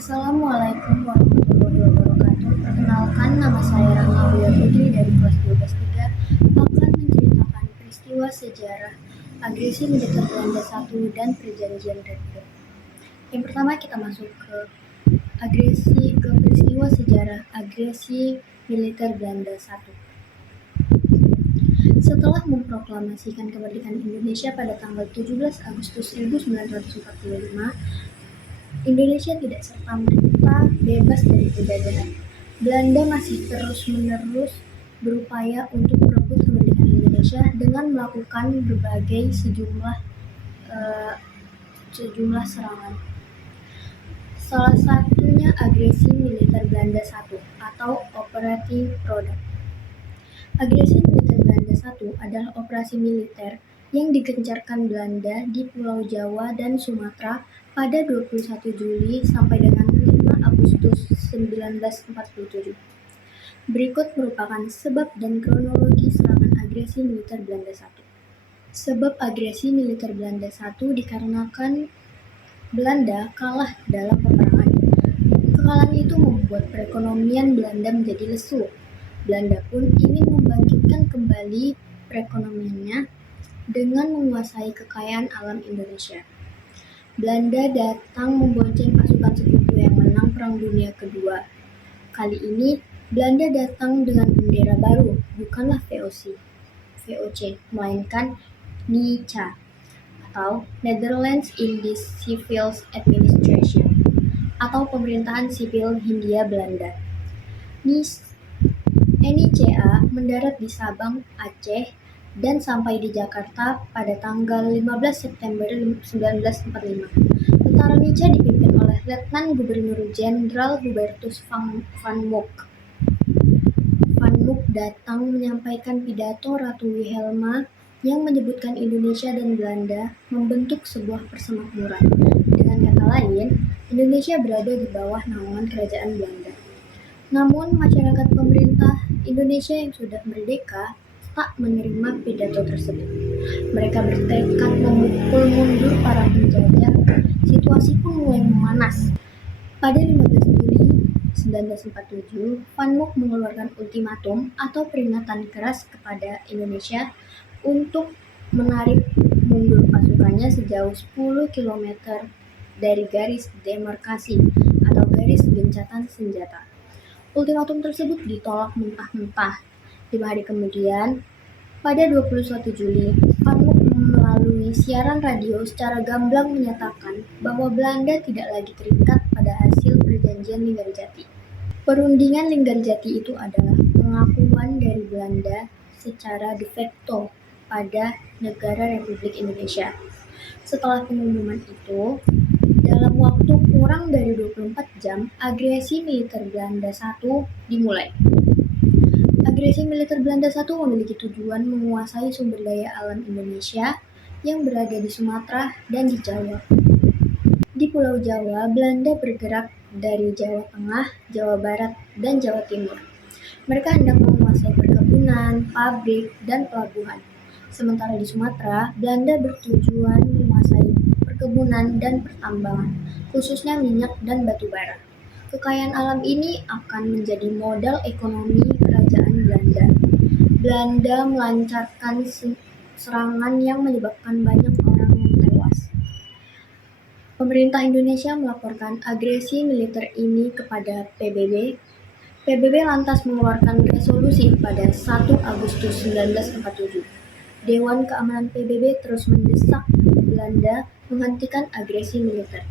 Assalamualaikum warahmatullahi wabarakatuh. Perkenalkan, nama saya Rahma Aulia Putri dari kelas 12-3 akan menceritakan peristiwa sejarah agresi militer Belanda I dan perjanjian Redfield. Yang pertama kita masuk ke peristiwa sejarah agresi militer Belanda I. Setelah memproklamasikan kemerdekaan Indonesia pada tanggal 17 Agustus 1945, Indonesia tidak serta-merta bebas dari penjajahan. Belanda masih terus-menerus berupaya untuk merebut kemerdekaan Indonesia dengan melakukan sejumlah serangan. Salah satunya agresi militer Belanda I atau Operatie Product. Agresi militer Belanda I adalah operasi militer yang digencarkan Belanda di Pulau Jawa dan Sumatera pada 21 Juli sampai dengan 5 Agustus 1947. Berikut merupakan sebab dan kronologi serangan agresi militer Belanda I. Sebab agresi militer Belanda I dikarenakan Belanda kalah dalam peperangan. Kekalahan itu membuat perekonomian Belanda menjadi lesu. Belanda pun ingin membangkitkan kembali perekonomiannya dengan menguasai kekayaan alam Indonesia. Belanda datang membonceng pasukan sekutu yang menang Perang Dunia Kedua. Kali ini Belanda datang dengan bendera baru, bukanlah VOC, melainkan NICA atau Netherlands Indies Civil Administration atau Pemerintahan Sipil Hindia Belanda. NICA mendarat di Sabang, Aceh, dan sampai di Jakarta pada tanggal 15 September 1945. Tentara NICA dipimpin oleh Letnan Gubernur Jenderal Hubertus van Mook. Van Mook datang menyampaikan pidato Ratu Wilhelma yang menyebutkan Indonesia dan Belanda membentuk sebuah persemakmuran. Dengan kata lain, Indonesia berada di bawah naungan kerajaan Belanda. Namun, masyarakat pemerintah Indonesia yang sudah merdeka tak menerima pidato tersebut. Mereka bertekad memukul mundur para penjajah. Situasi pun mulai memanas. Pada 15 Juli 1947, Van Mook mengeluarkan ultimatum atau peringatan keras kepada Indonesia untuk menarik mundur pasukannya sejauh 10 km dari garis demarkasi atau garis gencatan senjata. Ultimatum tersebut ditolak mentah-mentah. 5 hari kemudian, pada 21 Juli, Van Mook melalui siaran radio secara gamblang menyatakan bahwa Belanda tidak lagi terikat pada hasil perjanjian Linggarjati. Perundingan Linggarjati itu adalah pengakuan dari Belanda secara de facto pada negara Republik Indonesia. Setelah pengumuman itu, dalam waktu kurang dari 24 jam, agresi militer Belanda I dimulai. Agresi militer Belanda I memiliki tujuan menguasai sumber daya alam Indonesia yang berada di Sumatera dan di Jawa. Di Pulau Jawa, Belanda bergerak dari Jawa Tengah, Jawa Barat, dan Jawa Timur. Mereka hendak menguasai perkebunan, pabrik, dan pelabuhan. Sementara di Sumatera, Belanda bertujuan menguasai perkebunan dan pertambangan, khususnya minyak dan batu bara. Kekayaan alam ini akan menjadi modal ekonomi kerajaan Belanda. Belanda melancarkan serangan yang menyebabkan banyak orang yang tewas. Pemerintah Indonesia melaporkan agresi militer ini kepada PBB. PBB lantas mengeluarkan resolusi pada 1 Agustus 1947. Dewan Keamanan PBB terus mendesak Belanda menghentikan agresi militer.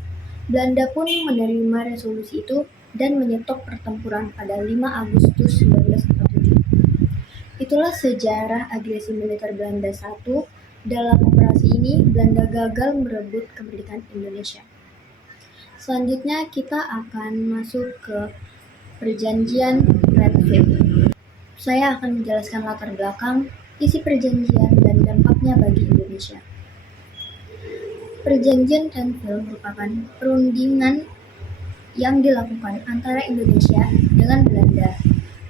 Belanda pun menerima resolusi itu dan menyetop pertempuran pada 5 Agustus 1947. Itulah sejarah agresi militer Belanda I. Dalam operasi ini, Belanda gagal merebut kemerdekaan Indonesia. Selanjutnya kita akan masuk ke perjanjian Redfield. Saya akan menjelaskan latar belakang, isi perjanjian, dan dampaknya bagi Indonesia. Perjanjian Redfield merupakan perundingan yang dilakukan antara Indonesia dengan Belanda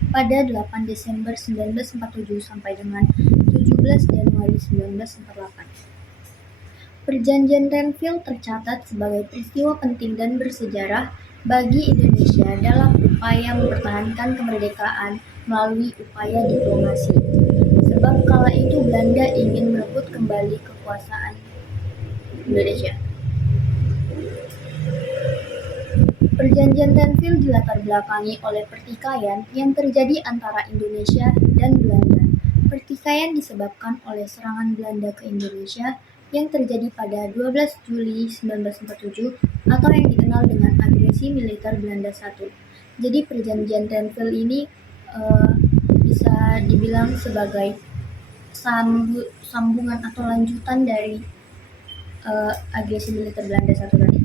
pada 8 Desember 1947 sampai dengan 17 Januari 1948. Perjanjian Redfield tercatat sebagai peristiwa penting dan bersejarah bagi Indonesia dalam upaya mempertahankan kemerdekaan melalui upaya diplomasi. Sebab kala itu Belanda ingin merebut kembali kekuasaan Indonesia. Perjanjian Renville dilatar belakangi oleh pertikaian yang terjadi antara Indonesia dan Belanda. Pertikaian disebabkan oleh serangan Belanda ke Indonesia yang terjadi pada 12 Juli 1947 atau yang dikenal dengan agresi militer Belanda I. Jadi perjanjian Renville ini bisa dibilang sebagai sambungan atau lanjutan dari agresi militer Belanda I tadi.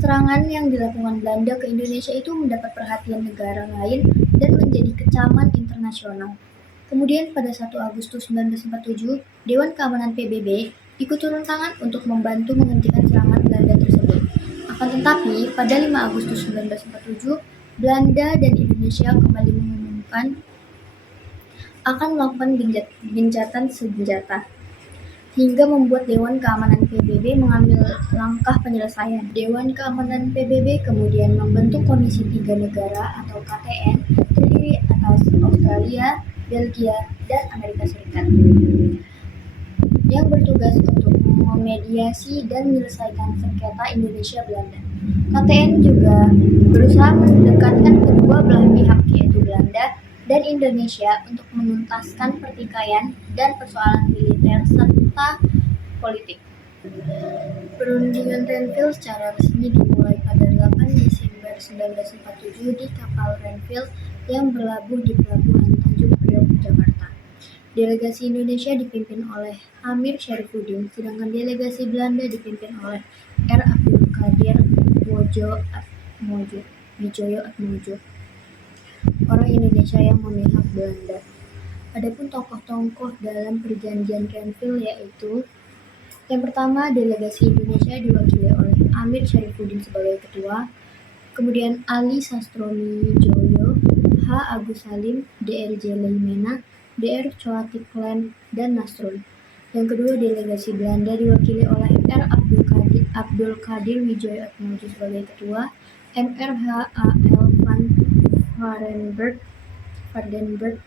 Serangan yang dilakukan Belanda ke Indonesia itu mendapat perhatian negara lain dan menjadi kecaman internasional. Kemudian pada 1 Agustus 1947, Dewan Keamanan PBB ikut turun tangan untuk membantu menghentikan serangan Belanda tersebut. Akan tetapi, pada 5 Agustus 1947, Belanda dan Indonesia kembali mengumumkan akan melakukan gencatan senjata, hingga membuat Dewan Keamanan PBB mengambil langkah penyelesaian. Dewan Keamanan PBB kemudian membentuk Komisi Tiga Negara atau KTN terdiri atas Australia, Belgia, dan Amerika Serikat yang bertugas untuk memediasi dan menyelesaikan sengketa Indonesia-Belanda. KTN juga berusaha mendekatkan kedua belah pihak yaitu Belanda dan Indonesia untuk menuntaskan pertikaian dan persoalan militer serta politik. Perundingan Renville secara resmi dimulai pada 8 Desember 1947 di kapal Renville yang berlabuh di Pelabuhan Tanjung Priok, Jakarta. Delegasi Indonesia dipimpin oleh Amir Syarifuddin, sedangkan delegasi Belanda dipimpin oleh R. Abdul Qadir Wijoyo Atmojo, orang Indonesia yang memihak Belanda. Adapun tokoh-tokoh dalam perjanjian Renville yaitu yang pertama, delegasi Indonesia diwakili oleh Amir Syarifuddin sebagai ketua, kemudian Ali Sastromijoyo, H. Agus Salim, Dr. J. Leimena, Dr. Coatiklen, dan Nasrun. Yang kedua, delegasi Belanda diwakili oleh R. Abdul Qadir Wijoyo Atmojo sebagai ketua, Mr. H. A. L. van Vardenberg,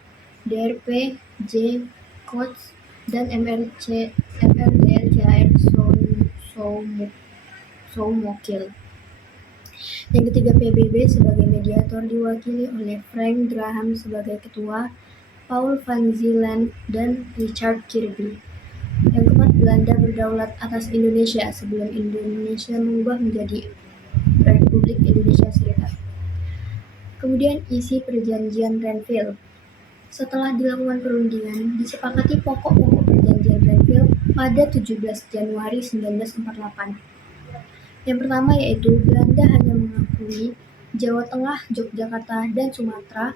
Dr. P. J. Koch, dan Mr. Dr. J.R. Soumokil. Yang ketiga, PBB sebagai mediator diwakili oleh Frank Graham sebagai ketua, Paul van Zeeland, dan Richard Kirby. Yang keempat, Belanda berdaulat atas Indonesia sebelum Indonesia mengubah menjadi Republik Indonesia Serikat. Kemudian isi perjanjian Renville. Setelah dilakukan perundingan, disepakati pokok-pokok perjanjian Renville pada 17 Januari 1948. Yang pertama yaitu Belanda hanya mengakui Jawa Tengah, Yogyakarta, dan Sumatera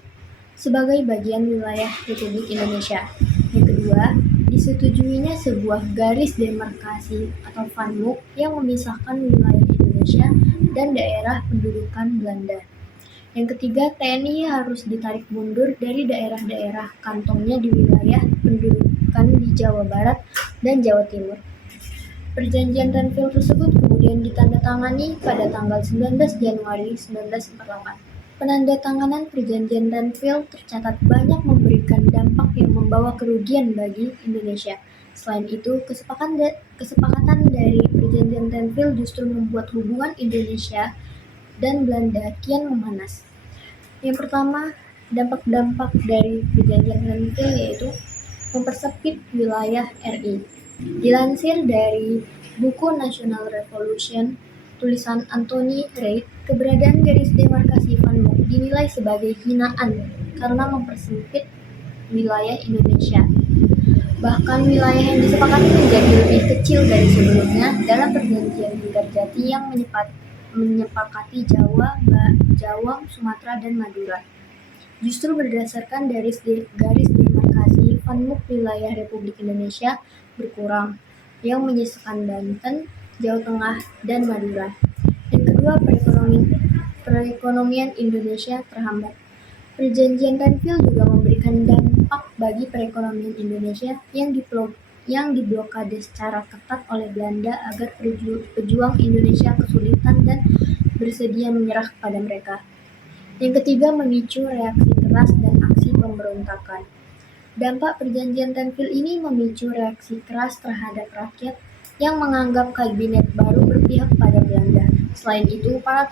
sebagai bagian wilayah Republik Indonesia. Yang kedua, disetujuinya sebuah garis demarkasi atau VanMook yang memisahkan wilayah Indonesia dan daerah pendudukan Belanda. Yang ketiga, TNI harus ditarik mundur dari daerah-daerah kantongnya di wilayah pendudukan di Jawa Barat dan Jawa Timur. Perjanjian Renville tersebut kemudian ditandatangani pada tanggal 19 Januari 1948. Penandatanganan perjanjian Renville tercatat banyak memberikan dampak yang membawa kerugian bagi Indonesia. Selain itu, kesepakatan dari perjanjian Renville justru membuat hubungan Indonesia dan Belanda kian memanas. Yang pertama, dampak-dampak dari perjanjian Renville yaitu mempersempit wilayah RI. Dilansir dari buku National Revolution, tulisan Anthony Reid, keberadaan garis demarkasi VanMook dinilai sebagai hinaan karena mempersempit wilayah Indonesia. Bahkan wilayah yang disepakati menjadi lebih kecil dari sebelumnya dalam perjanjian Linggarjati yang menyepakati Jawa, Sumatera, dan Madura. Justru berdasarkan garis demarkasi, VanMook wilayah Republik Indonesia berkurang, yang menyisakan Banten, Jawa Tengah, dan Madura. Yang kedua, perekonomian Indonesia terhambat. Perjanjian Renville juga memberikan dampak bagi perekonomian Indonesia yang diblokade secara ketat oleh Belanda agar pejuang Indonesia kesulitan dan bersedia menyerah kepada mereka. Yang ketiga, memicu reaksi keras dan aksi pemberontakan. Dampak perjanjian Tenfield ini memicu reaksi keras terhadap rakyat yang menganggap kabinet baru berpihak pada Belanda. Selain itu, para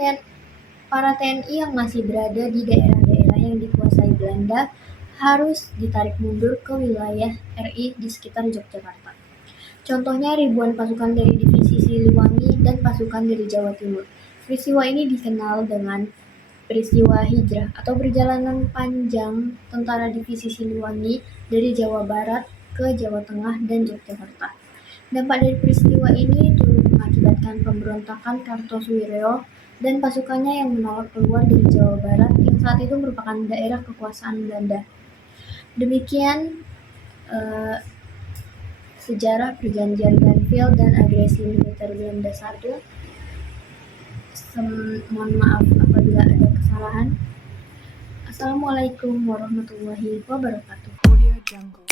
TNI yang masih berada di daerah-daerah yang dikuasai Belanda harus ditarik mundur ke wilayah RI di sekitar Yogyakarta. Contohnya ribuan pasukan dari divisi Siliwangi dan pasukan dari Jawa Timur. Peristiwa ini dikenal dengan peristiwa hijrah atau perjalanan panjang tentara divisi Siliwangi dari Jawa Barat ke Jawa Tengah dan Yogyakarta. Dampak dari peristiwa ini turut mengakibatkan pemberontakan Kartosuwiryo dan pasukannya yang menolak keluar dari Jawa Barat yang saat itu merupakan daerah kekuasaan Belanda. Demikian sejarah perjanjian Tenfield dan agresi militer Belanda I. Mohon maaf apabila ada kesalahan. Assalamualaikum warahmatullahi wabarakatuh.